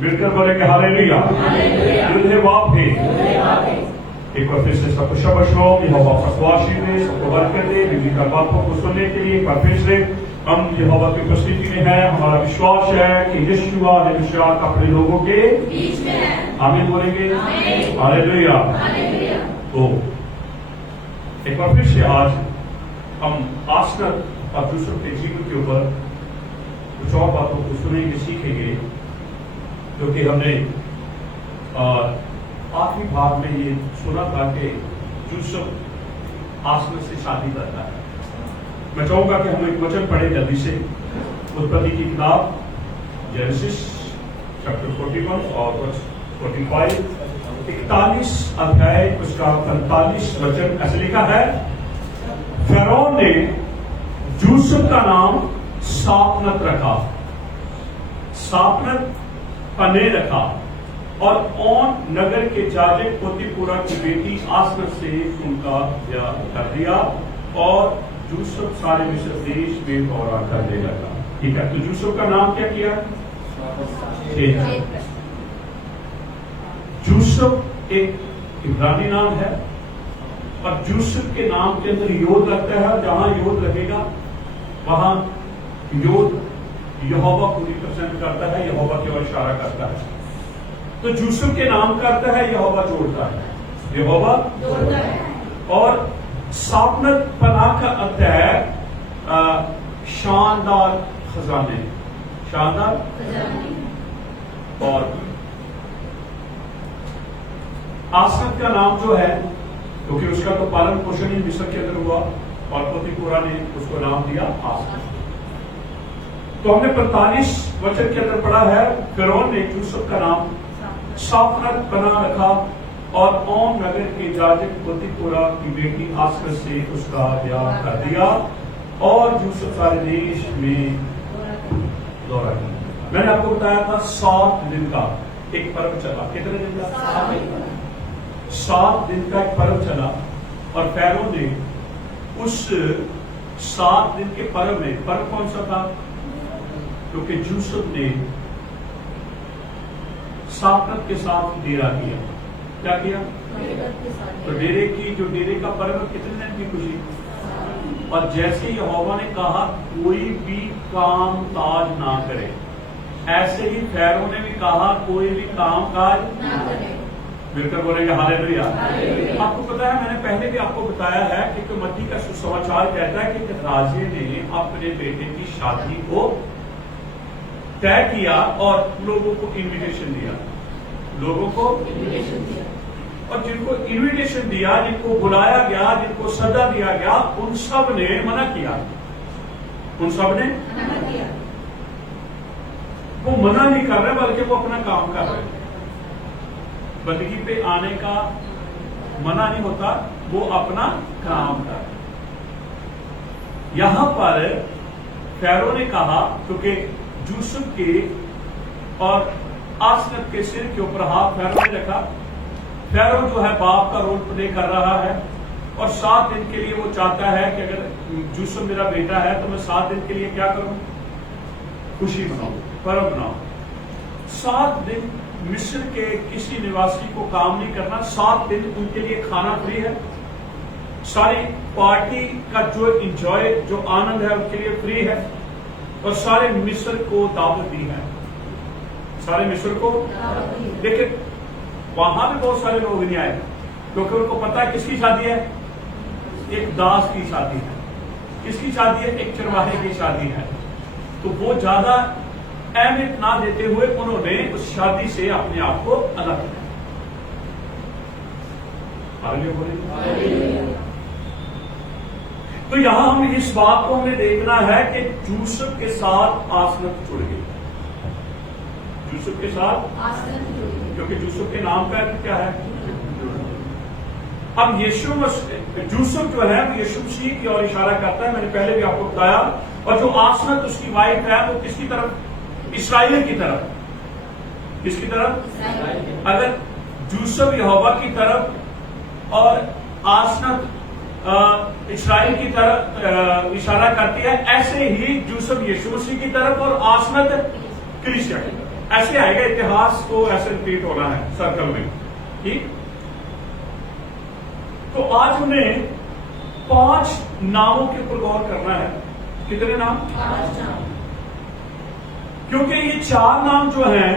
मिलकर बोलेंगे हालेलुया। युद्ध वापे एक बार फिर से सबको शब्द शलोम। यहोवा सबको आशीष दे, सबको बरकत दे। बिजली बातों को सुनने के लिए एक बार फिर से हम यहोवा की उपस्थिति में है। हमारा विश्वास है कि यीशु अपने लोगों के बीच में है। आमीन बोलेंगे हालेलुया। तो एक बार फिर से आज हम आसनत और यूसुफ के जीवन के ऊपर कुछ और बातों को सुनेंगे, सीखेंगे, क्योंकि हमने आखिरी भाग में ये सुना था कि यूसुफ आसनत से शादी करता है। मैं चाहूंगा कि हम एक वचन पढ़े जल्दी से, उत्पत्ति की किताब जेनेसिस चैप्टर 41 और वर्स 45, 41 अध्याय उसका 45 वचन ऐसे लिखा है, फिरौन ने यूसुफ का नाम सापनत रखा, सापनत पने रखा, और ओन नगर के जाजक पोतीपुरा की बेटी आसनत से उनका ब्याह कर दिया, और यूसुफ सारे मिस्र देश में दौरा करने लगा। ठीक है, तो यूसुफ का नाम क्या किया? यूसुफ एक इब्रानी नाम है, और यूसुफ के नाम के अंदर योद लगता है। जहां योद लगेगा वहां योद यहोवा को रिप्रेजेंट करता है, यहोवा की ओर इशारा करता है। तो यूसुफ के नाम का अर्थ है यहोवा जोड़ता है, यहोवा जोड़ता है। और सापनत पनाह का अर्थ है शानदार खजाने, शानदार खजाने। और आसनत का नाम जो है, क्योंकि उसका तो पालन पोषण ही मिस्र के अंदर हुआ, और पोतीपुरा ने उसको नाम दिया आसनत। तो हमने 45 वचन के अंदर पढ़ा है, फिरौन ने यूसुफ का नाम सापनत बना रखा, और ओन नगर के जाजक पोतीपुरा की बेटी आसनत से उसका ब्याह कर दिया, और यूसुफ सारे देश में दौरा किया। मैंने आपको बताया था 7 दिन का एक पर्व चला। कितने दिन का? 7 दिन का एक पर्व चला, और फिरौन ने उस 7 दिन के पर्व में, पर्व कौन सा था? क्योंकि यूसुफ ने सापनत के साथ डेरा किया। क्या किया? तो डेरे का पर्व कितने दिन की खुशी। और जैसे यहोवा ने कहा कोई भी काम काज ना करे, ऐसे ही फिरौन ने भी कहा कोई भी काम काज ना करे। मिलकर बोलेंगे हालेलुया। आपको पता है, मैंने पहले भी आपको बताया है कि मत्ती का सुसमाचार कहता है कि राजे ने अपने बेटे की शादी को तय किया और लोगों को इनविटेशन दिया, लोगों को इनविटेशन दिया, और जिनको इनविटेशन दिया, जिनको बुलाया गया, जिनको सदा दिया गया, उन सब ने मना किया, उन सब ने मना किया। वो मना नहीं कर रहे, बल्कि वो अपना काम कर रहे। बंदगी पे आने का मना नहीं होता, वो अपना काम कर रहे। यहां पर फिरौन ने कहा, क्योंकि यूसुफ के और आसनत के सिर के ऊपर हाथ फिरौन ने रखा। फिरौन जो है बाप का रोल प्ले कर रहा है, और 7 दिन के लिए वो चाहता है कि अगर यूसुफ मेरा बेटा है तो मैं 7 दिन के लिए क्या करूं? खुशी मनाऊं, पर्व बनाऊं। 7 दिन मिस्र के किसी निवासी को काम नहीं करना, 7 दिन उनके लिए खाना फ्री है, सारी पार्टी का जो इंजॉय, जो आनंद है उनके लिए फ्री है, और सारे मिस्र को दावत दी है, सारे मिस्र को। लेकिन वहां भी बहुत सारे लोग नहीं आए, क्योंकि उनको पता है किसकी शादी है? एक दास की शादी है। किसकी शादी है? एक चरवाहे की शादी है। तो वो ज्यादा अहमियत ना देते हुए उन्होंने उस शादी से अपने आप को अलग किया। तो यहां हम इस बात को हमें देखना है कि यूसुफ के साथ आसनत जुड़ गई, यूसुफ के साथ आसनत जुड़ गई, क्योंकि यूसुफ के नाम का क्या है? अब यूसुफ जो है यीशु मसीह की ओर इशारा करता है। मैंने पहले भी आपको बताया। और जो आसनत उसकी वाइफ है वो किसकी तरफ? इस्राएल की तरफ। किसकी तरफ? अगर यूसुफ यहोवा की तरफ और आसनत इस्राएल की तरफ इशारा करती है, ऐसे ही यूसुफ यीशु मसीह की तरफ और आसनत कलीसिया की तरफ। ऐसे आएगा, इतिहास को ऐसे रिपीट होना है सर्कल में, ठीक। तो आज हमें 5 नामों के ऊपर गौर करना है। कितने नाम? 5 नाम। क्योंकि ये 4 नाम जो हैं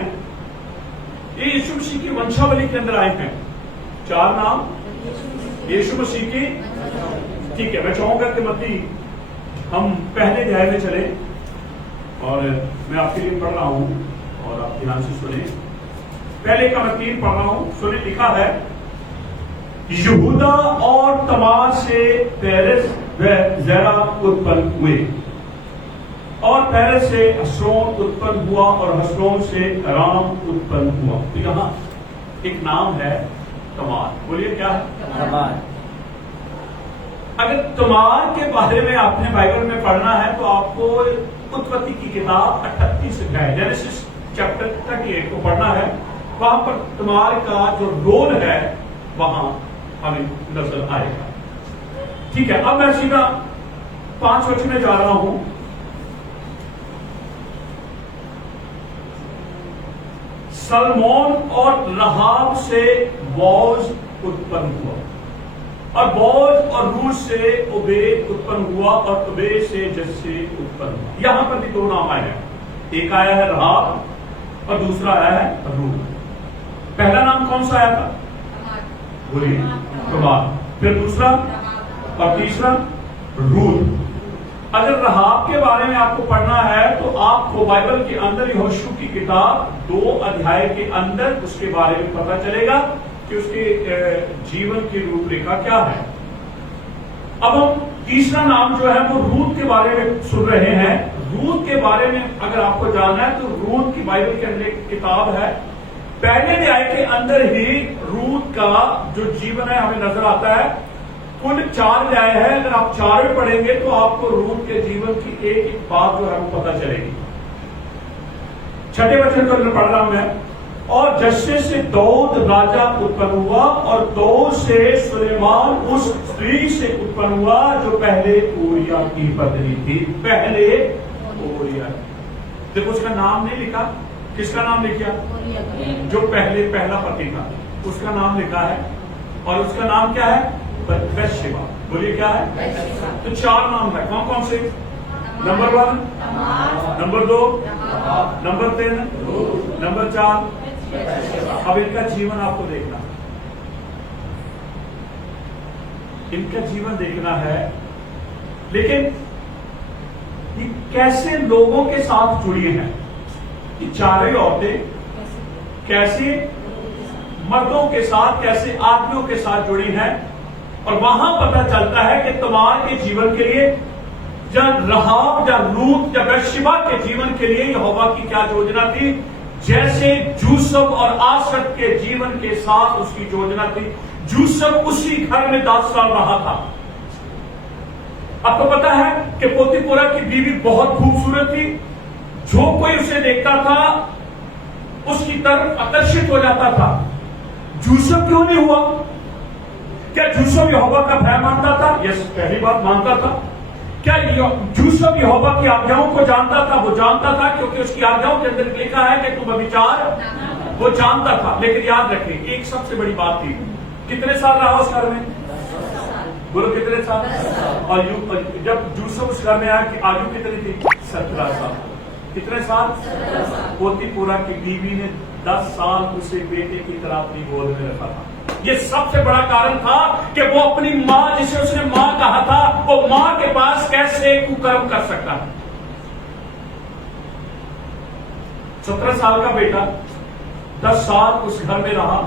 ये यीशु मसीह की वंशावली के अंदर आए हैं। 4 नाम यीशु मसीह की, ठीक है। मैं चाहूंगा कि मत्ती हम पहले अध्याय में चले और मैं आपके लिए पढ़ रहा हूं और आप ध्यान से सुने। पहले का मैं 3 पढ़ रहा हूं, सुने। लिखा है, यहूदा और तमार से पेरेस व ज़ेरा उत्पन्न हुए, और पेरेस से हस्रोन उत्पन्न हुआ, और हस्रोन से अराम उत्पन्न हुआ। तो यहां एक नाम है तमार। बोलिए क्या है? तमार। अगर तमार के बारे में आपने बाइबल में पढ़ना है तो आपको उत्पत्ति की किताब 38 अध्याय, जेनेसिस चैप्टर 38 को पढ़ना है। वहां पर तमार का जो रोल है वहां हमें नजर आएगा, ठीक है। अब मैं सीधा 5 वचन में जा रहा हूं। सलमोन और रहाब से बोज उत्पन्न हुआ, और बोज और रूस से उबेद उत्पन्न हुआ, और उबेद से जस्से उत्पन्न हुआ। यहां पर भी 2 नाम आए हैं, एक आया है रहाब और दूसरा आया है रूस। पहला नाम कौन सा आया था? बोलिए, तमार। फिर दूसरा और तीसरा रूत। अगर रहाब के बारे में आपको पढ़ना है तो आपको बाइबल के अंदर यहोशू की किताब 2 अध्याय के अंदर उसके बारे में पता चलेगा कि उसके जीवन की रूपरेखा क्या है। अब हम तीसरा नाम जो है वो रूत के बारे में सुन रहे हैं। रूत के बारे में अगर आपको जानना है तो रूत की बाइबल के अंदर एक किताब है, पहले अध्याय के अंदर ही रूत का जो जीवन है हमें नजर आता है। कुल 4 अध्याय है, अगर आप 4 में पढ़ेंगे तो आपको रूत के जीवन की एक एक बात जो है वो पता चलेगी। 6ठे वचन को पढ़ रहा हूं मैं। और जस्से से दाऊद राजा उत्पन्न हुआ, और दाऊद से सुलेमान उस स्त्री से उत्पन्न हुआ जो पहले ऊरिया की पत्नी थी। पहले ऊरिया, देखो उसका नाम नहीं लिखा, किसका नाम लिखा? जो पहला पति था उसका नाम लिखा है, और उसका नाम क्या है? बत्शेबा। बोलिए क्या है? तो 4 नाम है। कौन कौन से? Number 1, number 2, number 3, number 4। अब इनका जीवन आपको देखना, इनका जीवन देखना है। लेकिन ये कैसे लोगों के साथ जुड़ी हैं, ये 4 औरतें कैसे मर्दों के साथ, कैसे आदमियों के साथ जुड़ी हैं। और वहां पता चलता है कि तमार के जीवन के लिए, या रहाब या रूत या बत्शेबा के जीवन के लिए यहोवा की क्या योजना थी। जैसे यूसुफ और आसर के जीवन के साथ उसकी योजना थी। यूसुफ उसी घर में 10 साल रहा था। आपको पता है कि पोतीपोरा की बीवी बहुत खूबसूरत थी, जो कोई उसे देखता था उसकी तरफ आकर्षित हो जाता था। यूसुफ क्यों नहीं हुआ? क्या यूसुफ यहोवा का भय मानता था? यस, पहली बात मानता था। क्या यूसुफ यहोवा की आज्ञाओं को जानता था? वो जानता था, क्योंकि उसकी आज्ञाओं के अंदर लिखा है कि तुम व्यभिचार, वो जानता था। लेकिन याद रखें, एक सबसे बड़ी बात थी, कितने साल रहा उस घर में? बोलो कितने साल? और जब यूसुफ उस घर में आया कि आयु कितनी थी? 17 साल। कितने साल? पोतीपोरा की बीवी ने 10 साल उसे बेटे की तरह अपनी गोद में रखा था। ये सबसे बड़ा कारण था कि वो अपनी मां, जिसे उसने मां कहा था, वो मां के पास कैसे कुकर्म कर सकता है। 17 साल का बेटा 10 साल उस घर में रहा,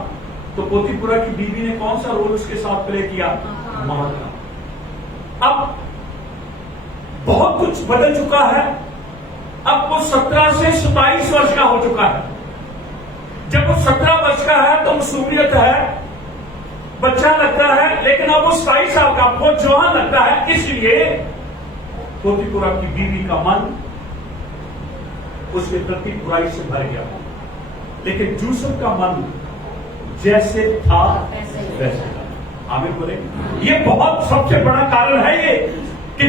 तो पोतीपुरा की बीवी ने कौन सा रोल उसके साथ प्ले किया? मां का। अब बहुत कुछ बदल चुका है। अब वो 17 से 27 वर्ष का हो चुका है। जब वो 17 वर्ष का है तो मासूमियत है, बच्चा लगता है, लेकिन अब वो 27 साल का, वो जवान लगता है। इसलिए पोतीपुरा की बीवी का मन उसके प्रति बुराई से भर गया। लेकिन यूसुफ का मन जैसे था वैसे था। आमीन बोले। ये बहुत सबसे बड़ा कारण है ये कि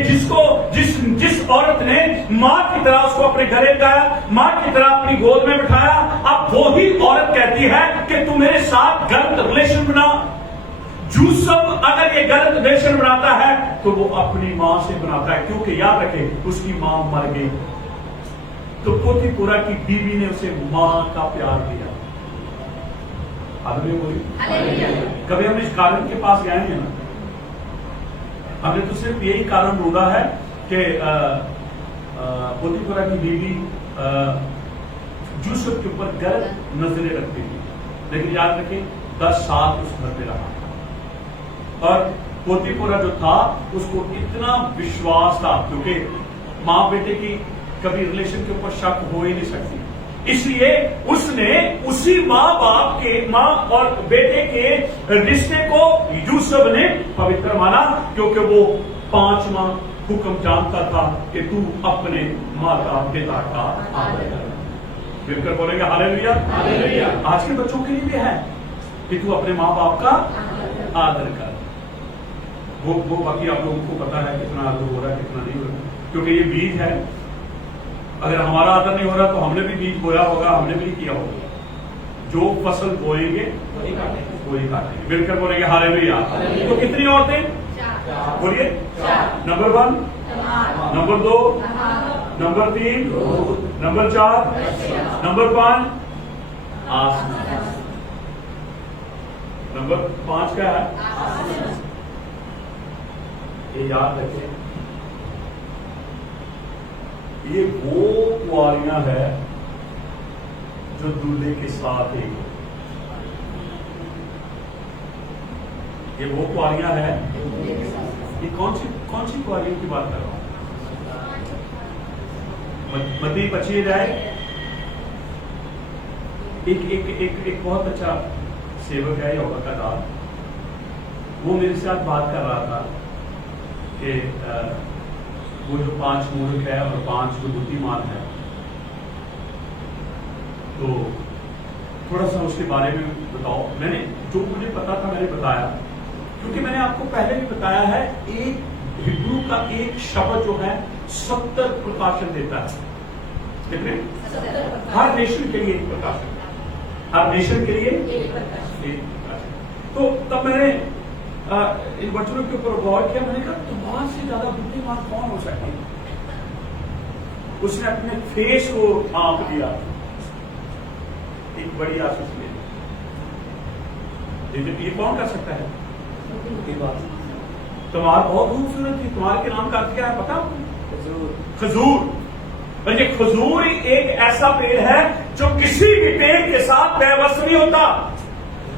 जिस औरत ने मां की तरह उसको अपने घरे लाया, मां की तरह अपनी गोद में बिठाया, अब वो ही औरत कहती है कि तू मेरे साथ गलत रिलेशन बना। यूसुफ अगर ये गलत रिलेशन बनाता है तो वो अपनी मां से बनाता है, क्योंकि याद रखे उसकी मां मर गई। तो पोतीपुरा की बीवी ने उसे मां का प्यार दिया। कभी हम इस कारण के पास गए हैं ना, हमने तो सिर्फ यही कारण ढूंढा है कि पोतीपुरा की बीवी यूसुफ के ऊपर गलत नजरें रखती थी, लेकिन याद रखें 10 साल उस घर में रहा और पोतीपुरा जो था उसको इतना विश्वास था, क्योंकि मां बेटे की कभी रिलेशन के ऊपर शक हो ही नहीं सकती, इसलिए उसने उसी मां बाप के, मां और बेटे के रिश्ते को यूसुफ ने पवित्र माना, क्योंकि वो 5वां हुक्म जानता था कि तू अपने माता पिता का आदर कर। मिलकर बोलेंगे हालेलुया। हालेलुया। आज के बच्चों के लिए भी है कि तू अपने मां बाप का आदर कर। वो बाकी आप लोगों को पता है कितना आदर हो रहा है कितना नहीं हो रहा, क्योंकि ये बीज है। अगर हमारा आदर नहीं हो रहा तो हमने भी बीज बोया होगा, हमने भी किया होगा। जो फसल बोएंगे वही काटेंगे। मिलकर बोलेंगे हालेलुया। तो कितनी औरतें बोलिए? Number 1, number 2, number 3, number 4, number 5 आसमान। नंबर 5 क्या है? ये याद रखें, ये वो कुआरियां है जो दूल्हे के साथ एक, ये वो कुआरियां है। ये कौन सी कुआरियों की बात कर रहा हूं? मती बचिए जाए। एक बहुत अच्छा सेवक है योगा का दाल, वो मेरे साथ बात कर रहा था कि वो जो 5 मूर्ख है और 5 जो बुद्धिमान है, तो थोड़ा सा उसके बारे में बताओ। मैंने जो मुझे पता था मैंने बताया, क्योंकि मैंने आपको पहले भी बताया है, एक हिब्रू का एक शब्द जो है 70 प्रकाशन देता है। कितने? हर नेशन के लिए एक प्रकाशन, हर नेशन के लिए एक प्रकाशन। तो तब मैंने इन बच्चों के ऊपर गौर किया। मैंने कहा तुम्हारे से ज्यादा बुद्धिमान कौन हो सकती है? उसने अपने फेस को आंक दिया, एक बड़ी आशीष ले ली। ये कौन कर सकता है? तुम्हारा बहुत खूबसूरत थी। तुम्हारे के नाम का अर्थ क्या है पता? खजूर। और ये खजूर एक ऐसा पेड़ है जो किसी भी पेड़ के साथ बेबस नहीं होता।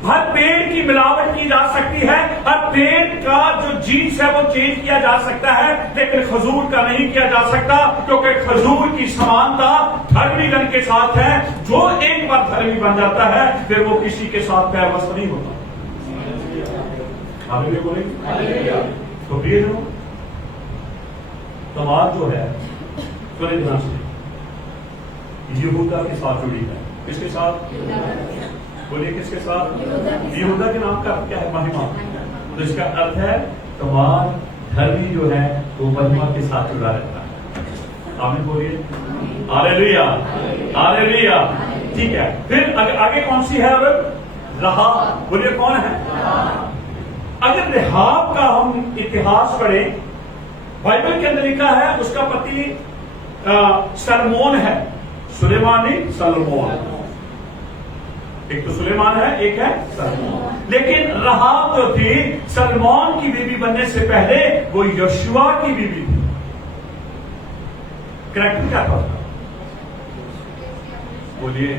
हर पेड़ की मिलावट की जा सकती है, हर पेड़ का जो जीन्स है वो चेंज किया जा सकता है, लेकिन खजूर का नहीं किया जा सकता, क्योंकि खजूर की समानता धर्मीगण के साथ है। जो एक बार धर्मी बन जाता है फिर वो किसी के साथ बेबस नहीं होता। बोलेंगे तो प्रिय जनों, तमार जो है थोड़े ध्यान से यहूदा के साथ जुड़ी है। किसके साथ? बोलिए किसके साथ? यहूदा के नाम का अर्थ क्या है? महिमा। तो इसका अर्थ है तमार धर्मी जो है वो महिमा के साथ जुड़ा रहता है। आमीन बोलिए। हालेलुया। हालेलुया। ठीक है, फिर आगे कौन सी है? और रहाब। बोलिए कौन है? अगर रहाब का हम इतिहास पढ़ें, बाइबल के अंदर लिखा है उसका पति सलमोन है। सुलेमान नहीं, सलमोन। एक तो सुलेमान है, एक है सलमोन। लेकिन रहाब जो थी सलमोन की बीवी बनने से पहले वो यहोशुआ की बीवी थी। करेक्ट क्या था? बोलिए।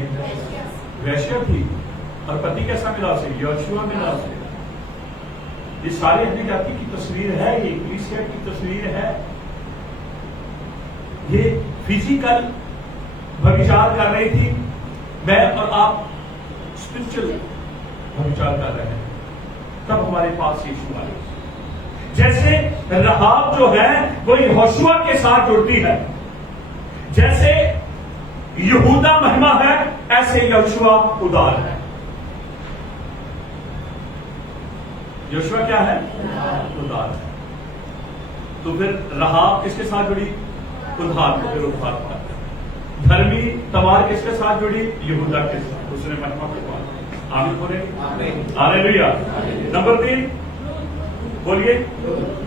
वैश्या थी। और पति कैसा मिला उसे? यहोशुआ मिला उसे। ये सारी अपनी जाति की तस्वीर है, ये कलीसिया की तस्वीर है। ये फिजिकल व्यभिचार कर रही थी, मैं और आप स्पिरिचुअल व्यभिचार कर रहे हैं। तब हमारे पास यीशु आए। जैसे रहाब जो है वो यहोशुआ के साथ जुड़ती है, जैसे यहूदा महिमा है ऐसे यहोशुआ उदार है। यहोशुआ क्या है? उदार है। तो फिर रहाब किसके साथ जुड़ी? उधार को फिर उधार पाता। धर्मी तमार किसके साथ जुड़ी? यहूदा के साथ, उसने महिमा के बाद। आमीन बोलेंगे? हालेलुया। नंबर 3 बोलिए,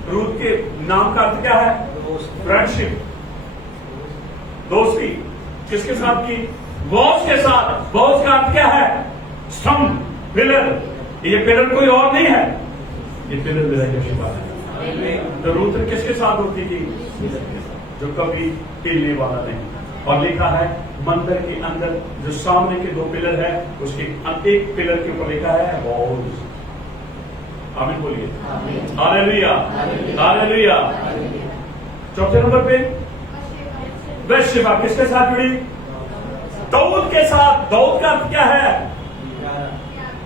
रूत के नाम का अर्थ क्या है? फ्रेंडशिप, दोस्ती। किसके साथ की? बॉस के साथ। बॉस का अर्थ क्या है? स्तंभ, पिलर। ये पिलर कोई और नहीं है, ये पिलर मेरा यहोवा है। तो रूत किसके साथ होती थी? जो कभी हिलने वाला नहीं। और लिखा है मंदिर के अंदर जो सामने के 2 पिलर है, उसके एक पिलर के ऊपर लिखा है बॉज। आमीन बोलिए। Hallelujah, hallelujah. चौथे नंबर पे बेतशेबा किसके साथ जुड़ी? दाऊद के साथ। दाऊद का अर्थ क्या है?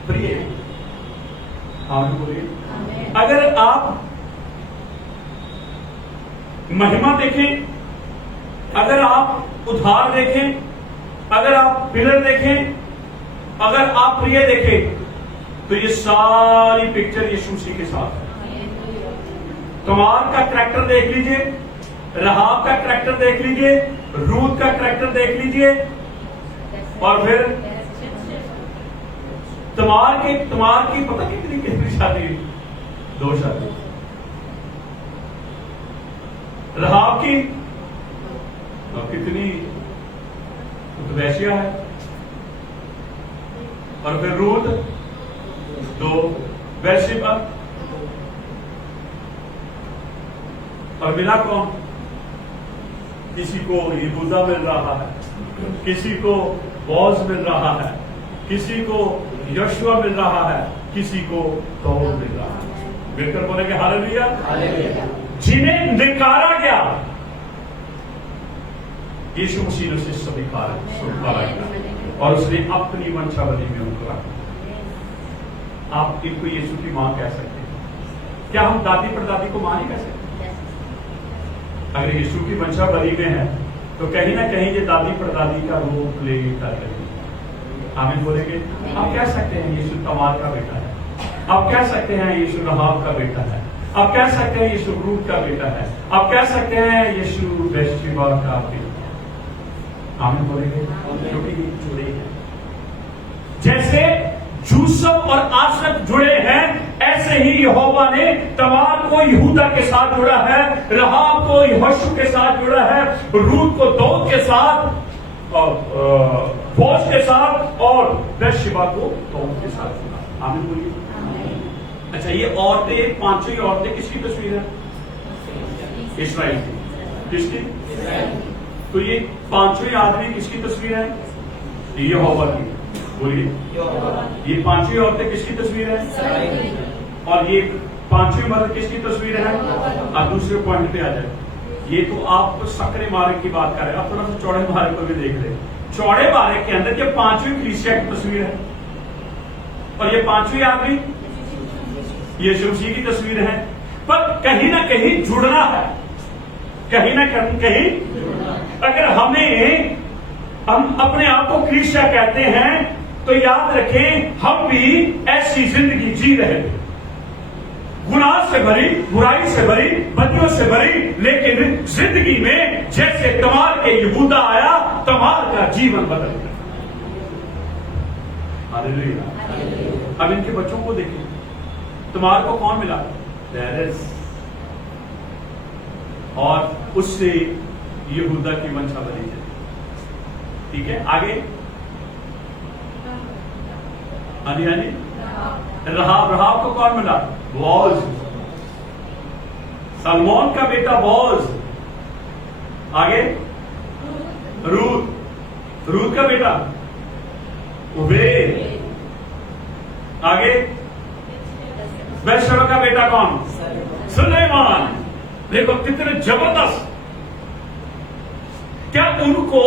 प्रिय। आमीन बोलिए। अगर आप महिमा देखें, अगर आप उद्धार देखें, अगर आप पिलर देखें, अगर आप प्रिय देखें, तो ये सारी पिक्चर यीशु मसीह के साथ है। तमार का कैरेक्टर देख लीजिए, रहाब का कैरेक्टर देख लीजिए, रूत का कैरेक्टर देख लीजिए, और फिर तमार की पता कितनी शादी? 2 शादी। रहाब की कितनी वैश्या है, और फिर रूत 2 बेतशेबा। और बिना कौन? किसी को यहूदा मिल रहा है, किसी को बॉज मिल रहा है, किसी को यहोशुआ मिल रहा है, किसी को दाऊद मिल रहा है। मिलकर बोलेंगे हालेलुया, हालेलुया। जिन्हें निकारा गया, यीशु मसीह ने उसे स्वीकारा और उसने अपनी वंशावली में उनको रखा। आप इनको यीशु की मां कह सकते हैं। क्या हम दादी परदादी को मां नहीं कह सकते? अगर यीशु की वंशावली में है तो कहीं ना कहीं ये दादी परदादी का रोल प्ले कर रही है। आमीन बोलेंगे? आप कह सकते हैं यीशु तमार का बेटा है, आप कह सकते हैं यीशु रहाब का बेटा है, आप कह सकते हैं यीशु रूत का बेटा है, आप कह सकते हैं यीशु बेतशेबा का बेटा। आमीन बोलेंगे? क्योंकि ये जुड़े हैं। जैसे यूसुफ और आसक जुड़े हैं, ऐसे ही यहोवा ने तमार को यहूदा के साथ जुड़ा है, रहाब को यहोशू के साथ जुड़ा है, रूत को दाऊद के साथ और बोअज के साथ, और बेतशेबा को दाऊद के साथ जुड़ा। आमीन बोलिए। अच्छा, ये औरतें, 5 ही औरतें किसकी तस्वीर है? इस्राएल की। किसकी? तो ये 5 आदमी किसकी तस्वीर है? यहोवा की। बोलिए, ये 5 औरतें किसकी तस्वीर है? और ये 5 मर्द किसकी तस्वीर है? आप दूसरे पॉइंट पे आ जाए। ये तो आप सकरे मार्ग की बात कर रहे हैं, आप थोड़ा सा चौड़े मार्ग पर भी देख रहे हैं। चौड़े मार्ग के अंदर ये 5वीं कलीसिया की तस्वीर है, और ये 5वीं आदमी यीशु मसीह की तस्वीर है। पर कहीं ना कहीं जुड़ना है, कहीं ना कहीं। अगर हम अपने आप को कलीसिया कहते हैं, तो याद रखें हम भी ऐसी जिंदगी जी रहे थे, गुनाह से भरी, बुराई से भरी, बदियों से भरी, लेकिन जिंदगी में जैसे तमार के यहूदा आया, तमार का जीवन बदल गया। हालेलुया। अब इनके बच्चों को देखें, तमार को कौन मिला? पेरेस, और उससे यहूदा की वंशावली है। ठीक है, आगे रहाब को कौन मिला? बोअज, सलमोन का बेटा बोअज। आगे रूत का बेटा ओबेद। आगे बेतशेबा का बेटा कौन? सुलेमान। देखो कितने जबरदस्त। क्या उनको,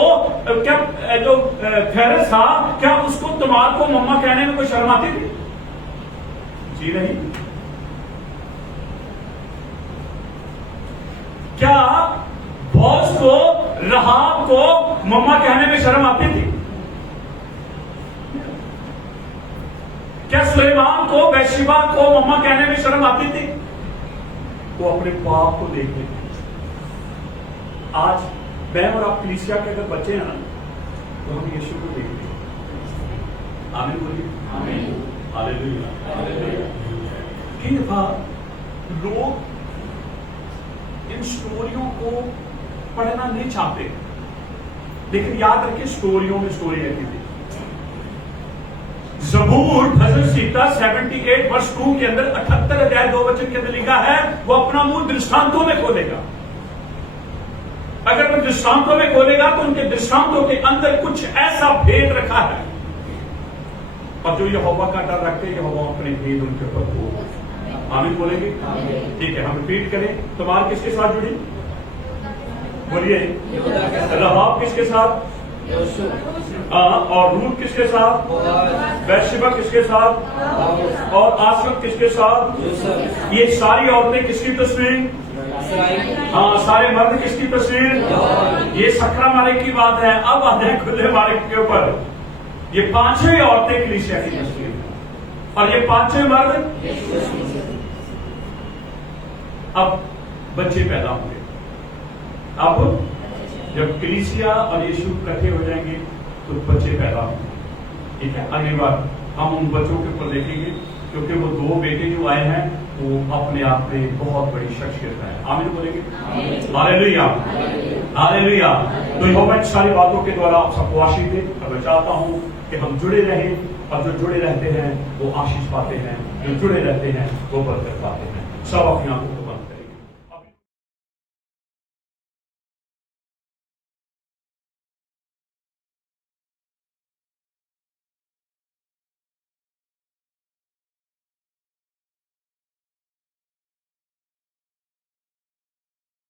क्या जो फेरस था, क्या उसको तमार को मम्मा कहने में कोई शर्म आती थी? जी नहीं। क्या बॉस को, रहाब को मम्मा कहने में शर्म आती थी? क्या सुलेमान को, बेतशेबा को मम्मा कहने में शर्म आती थी? वो अपने पाप को देख लेते हैं। आज मैं और आप कलीसिया के अगर बच्चे हैं ना, तो हम यीशु को देखते हैं। आमीन बोलिए। आमीन। हालेलुया। कई दफा लोग इन स्टोरियों को पढ़ना नहीं चाहते, लेकिन याद रखिए स्टोरियों में स्टोरी रहती थी। ज़बूर भजन सीता 78 वर्ष 2 के अंदर 78 अध्याय 2 वचन के अंदर लिखा है, वो अपना मुंह दृष्टांतों में खोलेगा। अगर वो दृष्टांतों में खोलेगा तो उनके दृष्टांतों के अंदर कुछ ऐसा भेद रखा है, और जो यहोवा का डर रखते हैं यहोवा अपने भेद उनके ऊपर खोलेगा। आमीन बोलेंगे। ठीक है, हम रिपीट करें। तमार किसके साथ जुड़ी? बोलिए। रहाब किसके साथ? और रूत किसके साथ? बैशेबा किसके साथ? और आसवत किसके साथ? ये सारी औरतें किसकी तस्वीर? सारे मर्द किसकी तस्वीर? ये सकरा मालिक की बात है। अब आते हैं खुले मालिक के ऊपर। ये पांचवें औरतें कलीसिया की तस्वीर है, और ये पांचवें मर्द। अब बच्चे पैदा होंगे। अब जब कलीसिया और यीशु इकट्ठे हो जाएंगे तो बच्चे पैदा होंगे। ठीक है, अगली बार हम उन बच्चों के ऊपर देखेंगे, क्योंकि वो 2 बेटे जो आए हैं वो अपने आप में बहुत बड़ी शख्सियत है। आमीन बोलेंगे। हालेलुया। हालेलुया। तो यहोवा इन सारी बातों के द्वारा आप सबको आशीष दे, और मैं चाहता हूँ कि हम जुड़े रहें, और जो जुड़े रहते हैं वो आशीष पाते हैं, जो जुड़े रहते हैं वो बरकत पाते हैं। सब अपने आप